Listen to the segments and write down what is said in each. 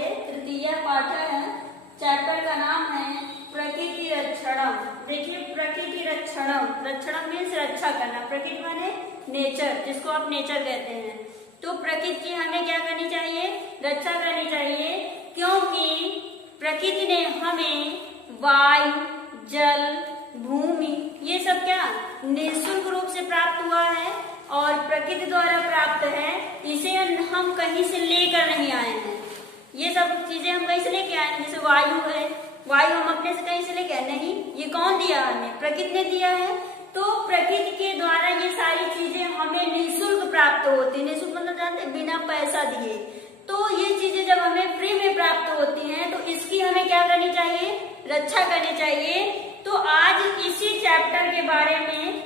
तृतीय पाठ है। चैप्टर का नाम है प्रकृति रक्षणम। देखिए प्रकृति रक्षणम, रक्षणम मीन्स रक्षा करना, प्रकृति माने नेचर, जिसको आप नेचर कहते हैं। तो प्रकृति की हमें क्या करनी चाहिए, रक्षा करनी चाहिए, क्योंकि प्रकृति ने हमें वायु, जल, भूमि ये सब क्या निःशुल्क रूप से प्राप्त हुआ है और प्रकृति द्वारा प्राप्त है। इसे हम कहीं से लेकर नहीं आए हैं, ये सब चीजें हम कहीं से लेके आए हैं। जैसे वायु है, वायु हम अपने से कहीं से लेके आए नहीं, ये कौन दिया हमें, प्रकृति ने दिया है। तो प्रकृति के द्वारा ये सारी चीजें हमें निःशुल्क प्राप्त होती है। निःशुल्क मतलब जानते हैं, बिना पैसा दिए। तो ये चीजें जब हमें फ्री में प्राप्त होती हैं तो इसकी हमें क्या करनी चाहिए, रक्षा करनी चाहिए। तो आज इसी चैप्टर के बारे में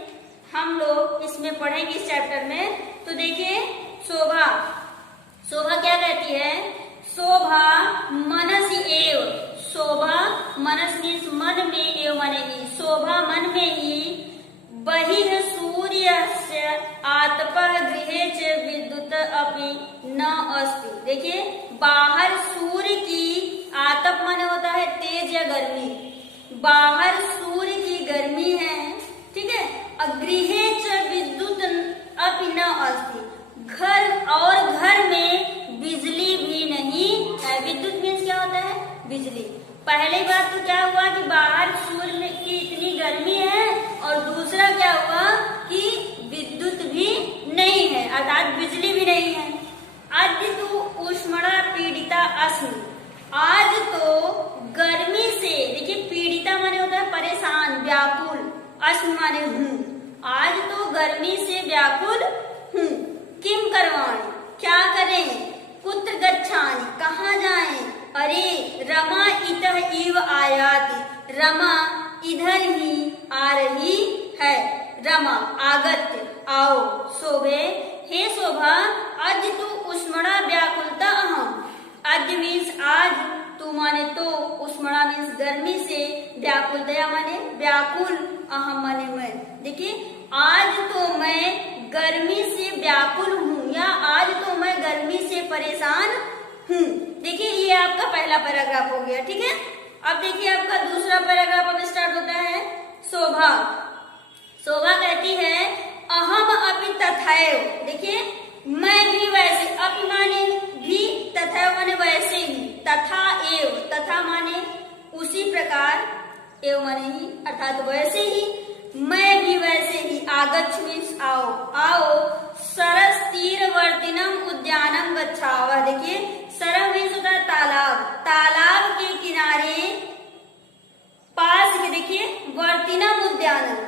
हम लोग इसमें पढ़ेंगे, इस चैप्टर में। तो देखिए शोभा, शोभा क्या कहती है, शोभा मनसि एव, शोभा मनस मीन्स मन में, एव माने ही, शोभा मन में ही, बहिः सूर्यस्य आतपः गृहे च विद्युत अपि न अस्ति। देखिए बाहर सूर्य की, आतप माने होता है तेज या गर्मी, बाहर सूर्य की गर्मी है, ठीक है। गृहे च विद्युत अपि न अस्ति, घर और घर में बिजली भी नहीं है। विद्युत मीन्स क्या होता है, बिजली। पहली बात तो क्या हुआ कि बाहर सूर्य की इतनी गर्मी है, और दूसरा क्या हुआ कि विद्युत भी नहीं है, अर्थात बिजली भी नहीं है। अद्य तु उष्मणा पीड़िता अस्मि, आज तो गर्मी से, देखिए पीड़िता माने होता है परेशान, व्याकुल, अस्मि माने हूँ, आज तो गर्मी से व्याकुल हूँ। किम करवाणि, क्या करें, कुत्र गच्छामि, कहाँ जाएं, अरे रमा इतः इव आयाति, रमा इधर ही आ रही है, रमा आगत्य आओ, शोभे हे शोभा, अद्य तु उष्मणा व्याकुलता अहम, अद्य मीन्स आज, तू माने तो, उष्मणा मीन्स गर्मी से, व्याकुलतया माने व्याकुल, अहम माने मैं। देखिए आज तो मैं गर्मी से व्याकुल हूँ, या आज तो मैं गर्मी से परेशान हूँ। देखिए ये आपका पहला पैराग्राफ हो गया, ठीक है। अब देखिए आपका दूसरा पैराग्राफ अब स्टार्ट होता है। शोभा, शोभा कहती है अहम अपि तथैव, देखिए मैं भी वैसे, अपि माने भी, तथैव माने वैसे ही, तथा एव, तथा माने उसी प्रकार, एव माने ही, अर्थात वैसे ही, मैं भी वैसे ही, आगच्छ मीन्स आओ, आओ, सरस तीरवर्तिनम उद्यानम गच्छावः। देखिए सरह मीन्स होता है तालाब, तालाब के किनारे पास के, देखिए वर्तिनम उद्यानम,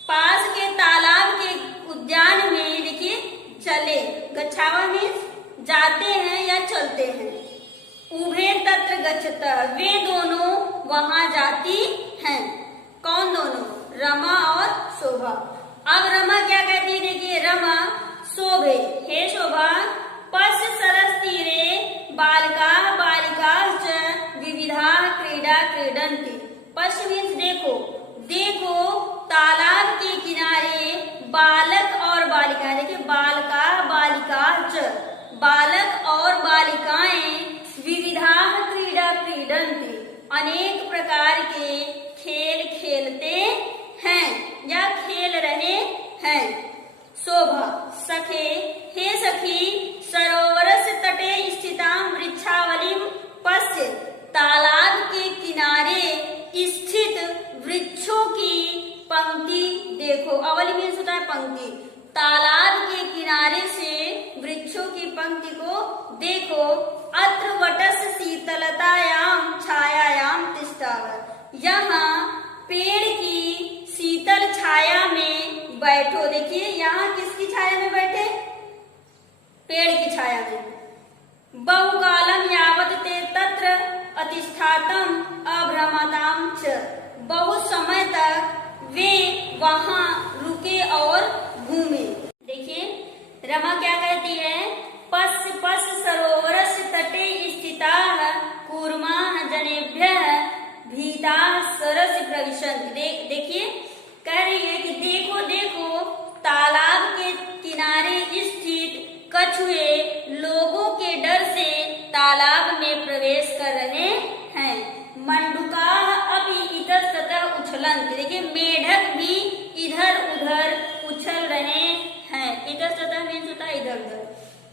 पास के तालाब के उद्यान में देखिए चले, गच्छावा मीन्स जाते हैं या चलते हैं। उभे तत्र गच्छतः, वे दोनों वहां जाती हैं। कौन दोनों, रमा और शोभा। अब रमा क्या कहती है, देखिए रमा, शोभे हे शोभा, पश्य सरस तीरे बालका बालिका च विविधा क्रीडा क्रीडन्ति। पश्य मीन्स देखो, देखो तालाब के किनारे बालक और बालिकाएं, देखिए बालका बालिका च, बालक और बालिकाएं, विविधा क्रीडा क्रीडन्ति, अनेक प्रकार के खेल खेलते हैं या खेल रहे हैं। शोभा सखे हे सखी, सरोवरस्य तटे स्थितां वृक्षावलिं पश्य, तालाब के किनारे स्थित वृक्षों की पंक्ति देखो। अवलि मीन्स होता है पंक्ति, तालाब के किनारे से वृक्षों की पंक्ति को देखो। अत्र वटस्य शीतलतायां छायायां तिष्ठाव, यहाँ पेड़ की शीतल छाया में बैठो। देखिए यहाँ किसकी छाया में बैठे, पेड़ की छाया में। बहुकालम यावत ते तत्र अतिष्ठातम अभ्रमताम च, बहुत समय तक वे वहां रुके और घूमे। देखिए रमा क्या कहती है, पश्य पश्य सरोवरस्य तटे स्थिताः कूर्माः जनेभ्यः भीताः सरस प्रविशन्ति। देखिए कह रही है कि देखो देखो, तालाब के किनारे स्थित कछुए लोगों के डर से तालाब मंडूका अभी इतस्ततः उछलन्ति। देखिए मेढक भी इधर उधर उछल रहे हैं। इतस्ततः मीन्स होता है इधर उधर।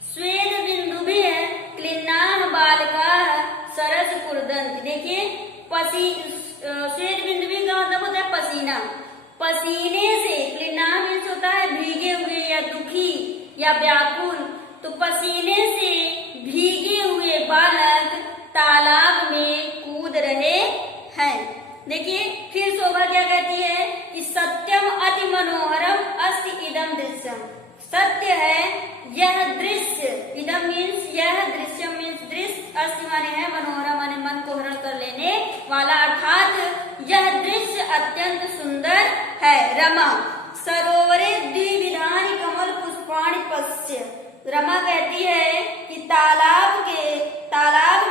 स्वेद बिंदु भी है क्लिन्नाः बालकाः सरस कुर्दन्ति। देखिए स्वेद बिंदु भी का मतलब होता है पसीना। पसीने से क्लिन्नाः मीन्स होता है भीगे हुए या दुखी या व्याकुल। तो पसीने से भीगे हुए बालक तालाब में कूद रहे हैं। देखिए फिर शोभा क्या कहती है कि सत्यम अति मनोहरम अस्ति इदम दृश्यम। सत्य है यह दृश्य। इदम मीन्स यह, दृश्यम मीन्स दृश्य, अस्ति माने है, मनोहरम माने मन को हरण कर लेने वाला, अर्थात यह दृश्य अत्यंत सुंदर है। रमा सरोवरे द्विविधानि कमल पुष्पाणि पश्य। रमा कहती है कि तालाब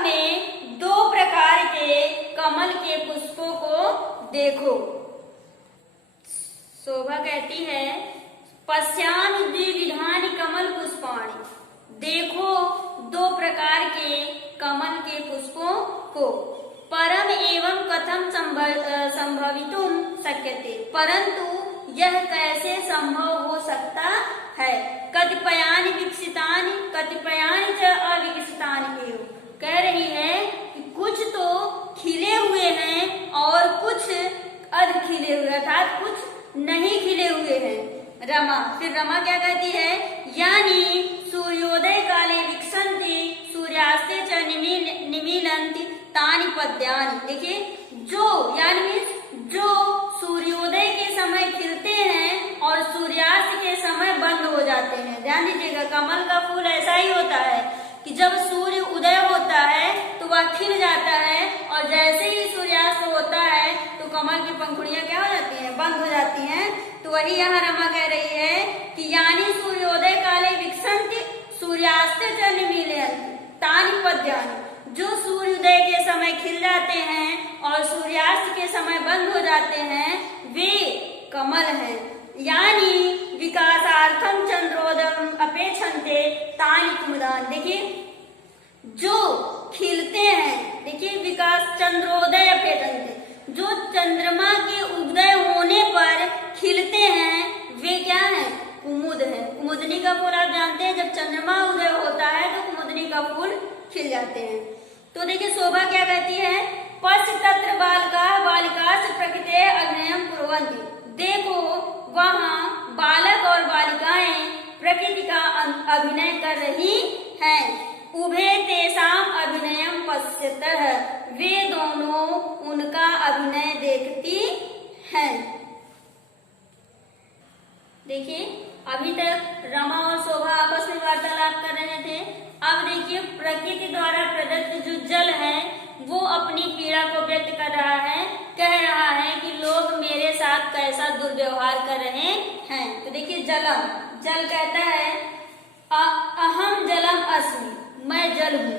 में 2 प्रकार के कमल के पुष्पों को देखो। शोभा कहती है पश्यामि द्विविधानि कमल पुष्पाणि। देखो 2 प्रकार के कमल के पुष्पों को। परम एवं कथम संभवितुम शक्यते। परंतु यह कैसे संभव हो सकता है। कतिपयानि विकसितानि कतिपयानि च अविकसितानि एव। कह रही है कि कुछ तो खिले हुए हैं और कुछ अर्ध खिले हुए, अर्थात कुछ नहीं खिले हुए हैं। रमा फिर रमा क्या कहती है, यानी सूर्योदय काले विकसन्ति सूर्यास्ते च निमीलन्ति तानि पद्यानि। देखिए जो यानी जो सूर्योदय के समय खिलते हैं और सूर्यास्त के समय बंद हो जाते हैं। ध्यान दीजिएगा कमल का फूल ऐसा ही होता है कि जब सूर्य उदय होता है तो वह खिल जाता है और जैसे ही सूर्यास्त होता है तो कमल की पंखुड़ियां क्या हो जाती हैं, बंद हो जाती हैं। तो वही यहाँ रमा कह रही है कि यानी सूर्योदय काले विकसन्ति सूर्यास्त च निमीलयन्ति तानि पद्यानि। जो सूर्योदय के समय खिल जाते हैं और सूर्यास्त के समय बंद हो जाते हैं वे कमल हैं। यानी विकासार्थम चंद्रोदयम अपेक्षन्ते तानि कुमुदानि। देखिए जो खिलते हैं, देखिए विकास चंद्रोदय अपेक्षन्ते, जो चंद्रमा के उदय होने पर खिलते हैं वे क्या हैं, कुमुद है। कुमुदनी का फूल आप जानते हैं, जब चंद्रमा उदय होता है तो कुमुदनी का फूल खिल जाते हैं। तो देखिए शोभा क्या कहती है, पश्य तत्र बालिकाश्च प्रकृते अभिनयम कुर्वन्ति। देखो वहाँ बालक और बालिकाएं प्रकृति का अभिनय कर रही हैं। उभे तेषाम अभिनयम पश्यतः। वे दोनों उनका अभिनय देखती हैं। देखिए अभी तक रमा और शोभा आपस में वार्तालाप कर रहे थे। अब देखिए प्रकृति द्वारा प्रदत्त जो जल है वो अपनी पीड़ा को व्यक्त कर रहा है, कह रहा है कि लोग मेरे साथ कैसा दुर्व्यवहार कर रहे हैं। तो देखिए जल कहता है अहम जलम अस्मि, मैं जल हूँ।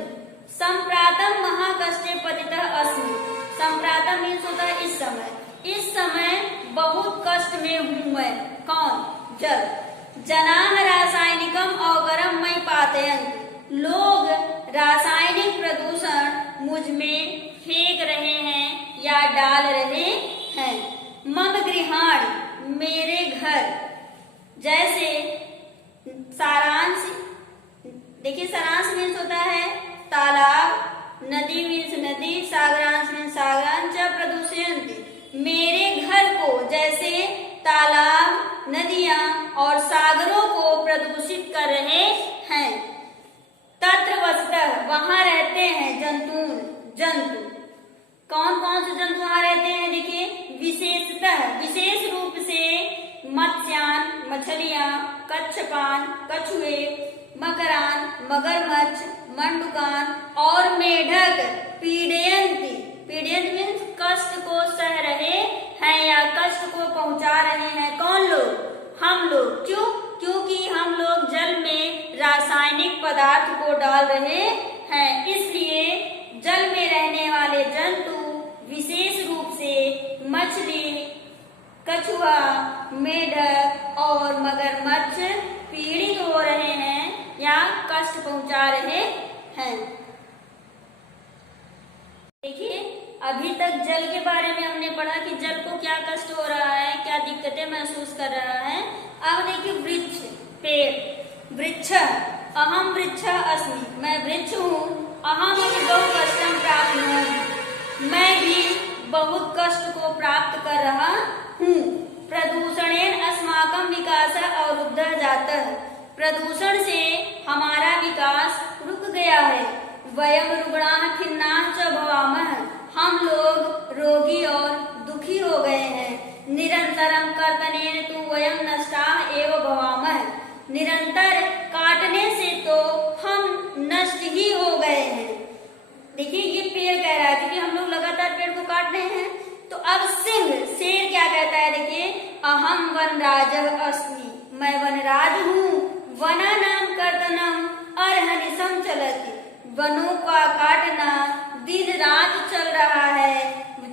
संप्रातम महाकष्टे पतितः अस्मि। संप्रातम मीन्स होता है इस समय बहुत कष्ट में हूँ मैं। कौन, जल। जनाः रासायनिकम अवगरम मयि पातयन्ति। लोग रासायनिक प्रदूषण मुझ में फेंक रहे हैं या डाल रहे हैं। मम गृहाणि, मेरे घर। जैसे सारांश, देखिए सारांश मीन्स होता है तालाब, नदी मीन्स नदी, सागरांश मीन्स सागरांश च प्रदूषयन्ति। मेरे घर को जैसे तालाब, नदियां और सागरों को प्रदूषित कर रहे हैं। तत्र वस्तः, वहां रहते हैं जंतु। कौन कौन से जंतु वहां रहते हैं, देखिए विशेषतः, विशेष रूप से मत्स्यान, मछलियां, कच्छपान, कछुए, मकरान, मगरमच्छ, मंडूकान और मेढक पीड़यन्ति। पीड़यन्ति मीन्स कष्ट को सह रहे हैं या कष्ट को पहुंचा रहे हैं। कौन लोग, हम लोग। क्यों, क्योंकि हम लोग जल में रासायनिक पदार्थ को डाल रहे हैं, इसलिए जल में रहने वाले जंतु विशेष रूप से मछली, कछुआ, मेढक और मगरमच्छ पीड़ित हो रहे हैं या कष्ट पहुंचा रहे हैं। देखिए अभी तक जल के बारे में हमने पढ़ा कि जल को क्या कष्ट हो रहा है, क्या दिक्कतें महसूस कर रहा है। अब देखिए वृक्ष, पेड़, वृक्ष, अहम वृक्ष अस्मि, मैं वृक्ष हूँ, अहम बहु कष्टम प्राप्त, मैं भी बहुत कष्ट को प्राप्त कर रहा हूँ। प्रदूषणेन अस्माकं विकास अवरुद्ध जातः, प्रदूषण से हमारा विकास रुक गया है। वयम रुग्णाः खिन्नाः च भवामः, हम लोग रोगी और दुखी हो गए हैं। निरंतरम कर्तनेन तु वयम नष्टाः एव भवामः, निरंतर काटने से तो हम नष्ट ही हो गए हैं। देखिए ये पेड़ कह रहा है क्योंकि हम लोग लगातार पेड़ को काट रहे हैं। तो अब सिंह, शेर क्या कहता है, देखिए अहम वनराजः अस्मि, मैं वनराज हूँ। वना नाम कर्तनम अर्हनिशम चलति, वनों का काटना दिन रात चल रहा है।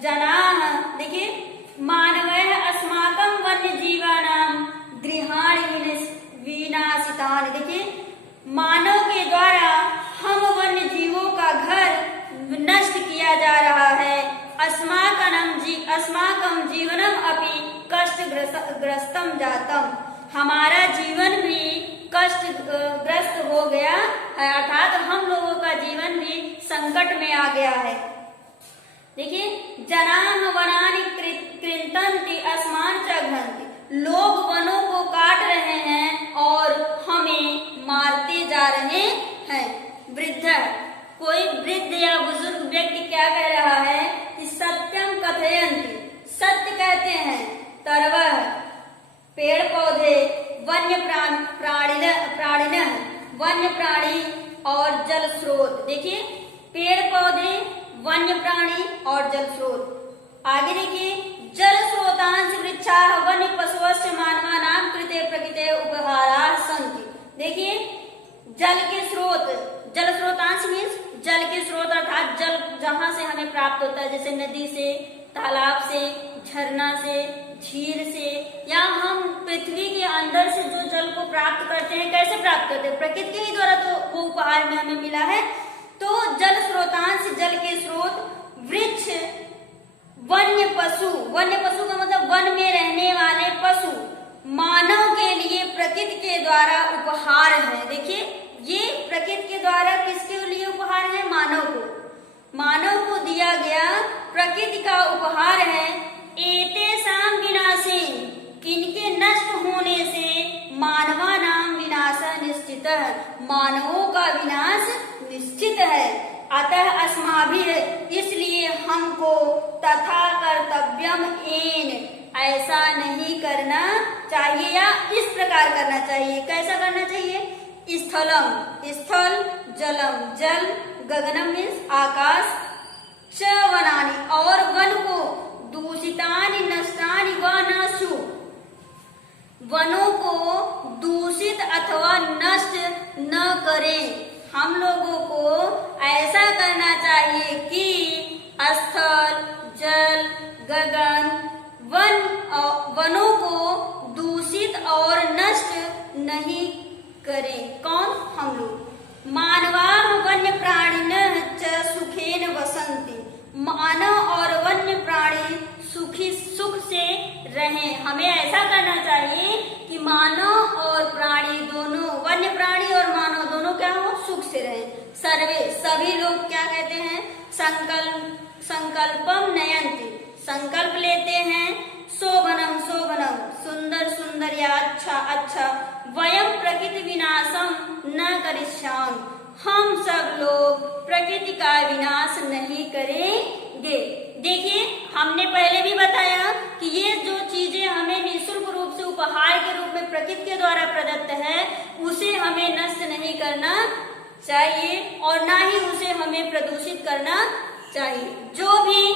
जनाः, देखिए मानवः अस्माकं वन्य जीवानां गृहाणि विनाशितानि, देखिए मानव के द्वारा हम वन्य जीवों का घर नष्ट किया जा रहा है। अस्माकं जीवनम अपि कष्टग्रस्तम जातम, हमारा जीवन भी कष्टग्रस्त हो गया है, अर्थात हम लोगों का जीवन भी संकट में आ गया है। देखिए जनाः वनानि कृन्तन्ति अस्मान् च घ्नन्ति, लोग वनों को काट रहे हैं और हमें मारते जा रहे हैं। वृद्ध, कोई वृद्ध या बुजुर्ग व्यक्ति क्या कह रहा है कि सत्यम कथयन्ति, सत्य कहते हैं। तरवः, पेड़ पौधे, वन्य प्राणिनः, वन्य प्राणी और जल स्रोत, देखिए पेड़ पौधे, वन्य प्राणी और जल स्रोत। आगे देखिए जल स्रोतांश वृक्षाः वन्य पशुवश्च मानवानां कृते प्रकृते उपहाराः सन्ति, देखिए जल के स्रोत, जल स्रोतांश मीन्स जल के स्रोत अर्थात जल जहाँ से हमें प्राप्त होता है, जैसे नदी से, तालाब से, झरना से, झील से, या हम पृथ्वी के अंदर से जो जल को प्राप्त करते हैं, कैसे प्राप्त करते हैं, प्रकृति के ही द्वारा तो वो उपहार में हमें मिला है। तो जल स्रोतांश, जल के स्रोत, वृक्ष, वन्य पशु, वन्य पशु का मतलब वन में रहने वाले पशु, मानव के लिए प्रकृति के द्वारा उपहार है। देखिए ये प्रकृति के द्वारा किसके लिए उपहार है, मानव को, मानव को दिया गया प्रकृति का उपहार है। एतेषां विनाशेन, किनके नष्ट होने से, मानवानां विनाशः निश्चितः, मानवों का विनाश निश्चित है। अतः अस्माभिः, इसलिए हमको, तथा कर्तव्यम एन, ऐसा नहीं करना चाहिए या इस प्रकार करना चाहिए। कैसा करना चाहिए, स्थलम, स्थल, जलम, जल, गगनम मीन्स आकाश, च वनानि, और वन को, दूषितानि नष्टानि व नशु, वनों को दूषित अथवा नष्ट न करें। हम लोगों को ऐसा करना चाहिए कि स्थल, जल, गगन, वनों को दूषित और नष्ट नहीं करें। कौन, हम लोग। मानवाः वन्य प्राणिनः च सुखेन वसन्ति, मानव और वन्य प्राणी सुखी, सुख से रहें। हमें ऐसा करना चाहिए कि मानव और प्राणी दोनों, वन्य प्राणी और मानव दोनों क्या हो, सुख से रहें। सर्वे, सभी लोग क्या कहते हैं, संकल्पम नयन्ति, संकल्प लेते हैं। शोभनम, शोभनम, सुंदर सुंदर या अच्छा अच्छा। वयम प्रकृति विनाशम न करिष्याम, हम सब लोग प्रकृति का विनाश नहीं करेंगे। देखिए हमने पहले भी बताया कि ये जो चीजें हमें निःशुल्क रूप से उपहार के रूप में प्रकृति के द्वारा प्रदत्त है, उसे हमें नष्ट नहीं करना चाहिए और ना ही उसे हमें प्रदूषित करना चाहिए। जो भी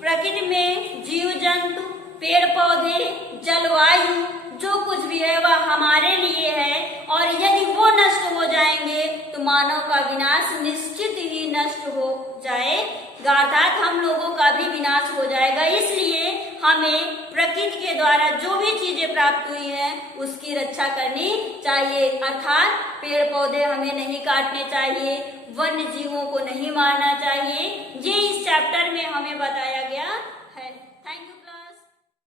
प्रकृति में जीव जंतु, पेड़ पौधे, जलवायु, जो कुछ भी है वह हमारे लिए है, और यदि वो नष्ट हो जाएंगे तो मानव का विनाश निश्चित ही नष्ट हो जाएगा, अर्थात हम लोगों का भी विनाश हो जाएगा। इसलिए हमें प्रकृति के द्वारा जो भी चीजें प्राप्त हुई है उसकी रक्षा करनी चाहिए, अर्थात पेड़ पौधे हमें नहीं काटने चाहिए, वन्य जीवों को नहीं मारना चाहिए,